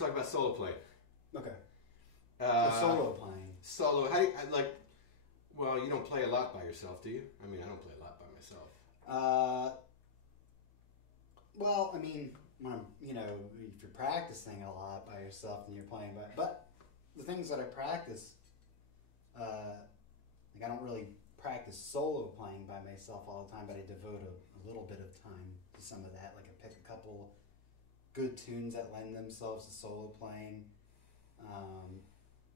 talk about solo play. Okay. Solo playing. Solo. How do you, like? Well, you don't play a lot by yourself, do you? I mean, I don't play a lot by myself. Well, I mean, when I'm, if you're practicing a lot by yourself and you're playing but the things that I practice, I don't really practice solo playing by myself all the time, but I devote a little bit of time to some of that. Like I pick a couple good tunes that lend themselves to solo playing.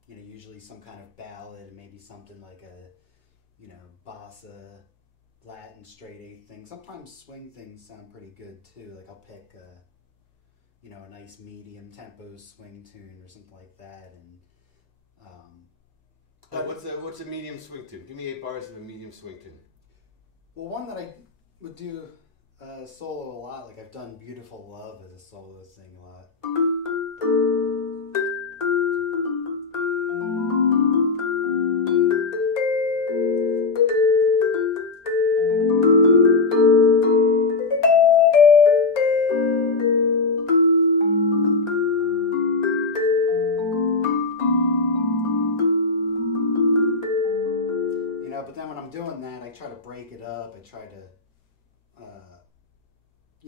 Usually some kind of ballad, maybe something like a, bossa, Latin straight eight thing. Sometimes swing things sound pretty good too. Like I'll pick a nice medium tempo swing tune or something like that. And what's a medium swing tune? Give me 8 bars of a medium swing tune. Well, one that I would do solo a lot, like I've done Beautiful Love as a solo thing a lot. But then when I'm doing that, I try to break it up. I try to,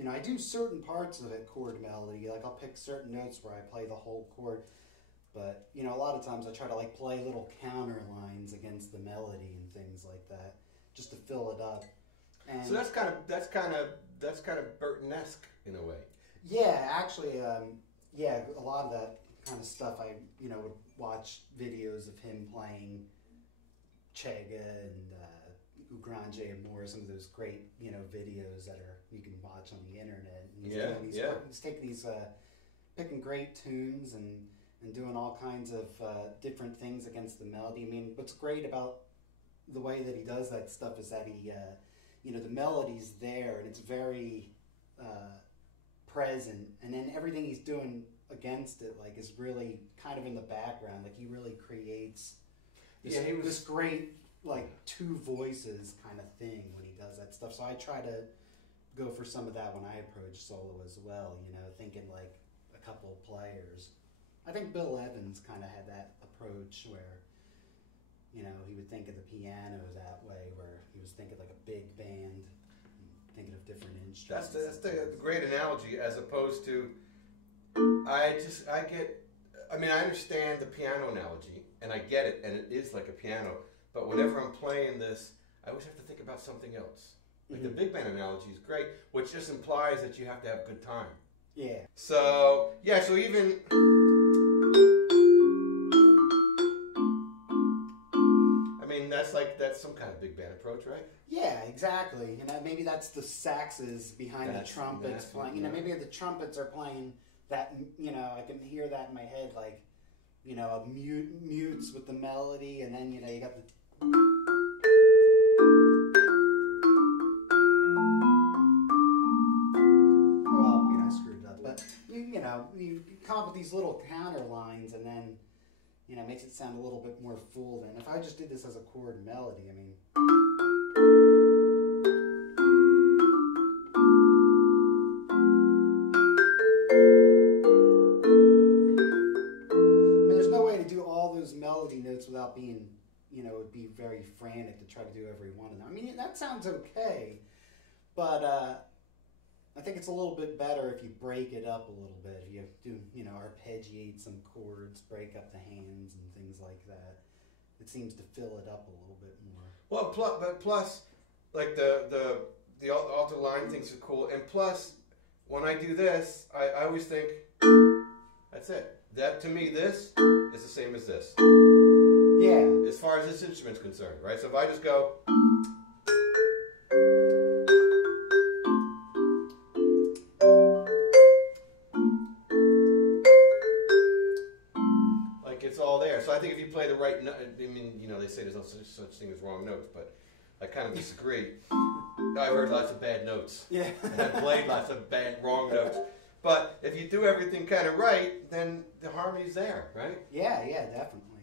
I do certain parts of it chord melody. Like I'll pick certain notes where I play the whole chord. But, a lot of times I try to like play little counter lines against the melody and things like that, just to fill it up. And so that's kind of Burton-esque in a way. Yeah, actually, a lot of that kind of stuff. I, would watch videos of him playing Chega and Ugranje and more, some of those great videos that you can watch on the internet. And he's taking these picking great tunes and doing all kinds of different things against the melody. I mean, what's great about the way that he does that stuff is that he the melody's there and it's very present, and then everything he's doing against it like is really kind of in the background. Like he really creates this great like two voices kind of thing when he does that stuff. So I try to go for some of that when I approach solo as well, thinking like a couple of players. I think Bill Evans kind of had that approach where, he would think of the piano that way, where he was thinking like a big band, thinking of different instruments. That's the great analogy, as opposed to, I understand the piano analogy, and I get it, and it is like a piano, but whenever I'm playing this, I always have to think about something else. Like the big band analogy is great, which just implies that you have to have a good time. Yeah. So even... that's some kind of big band approach, right? Yeah, exactly. Maybe that's the saxes behind the trumpets playing. Maybe the trumpets are playing that. I can hear that in my head, like, mutes with the melody, and then you got the. Well, I screwed it up, but you come up with these little counter lines, and then. It makes it sound a little bit more full than if I just did this as a chord melody. I mean, there's no way to do all those melody notes without being, it would be very frantic to try to do every one of them. I mean, that sounds okay, but I think it's a little bit better if you break it up a little bit. If you do, arpeggiate some chords, break up the hands and things like that. It seems to fill it up a little bit more. Well, plus, like the alto line things are cool, and plus, when I do this, I always think, that's it. That to me, this is the same as this. Yeah. As far as this instrument's concerned, right? So if I just go. It's all there. So I think if you play the right note, they say there's no such thing as wrong notes, but I kind of disagree. I've heard lots of bad notes. Yeah. And I've played lots of wrong notes. But if you do everything kind of right, then the harmony's there, right? Yeah, definitely.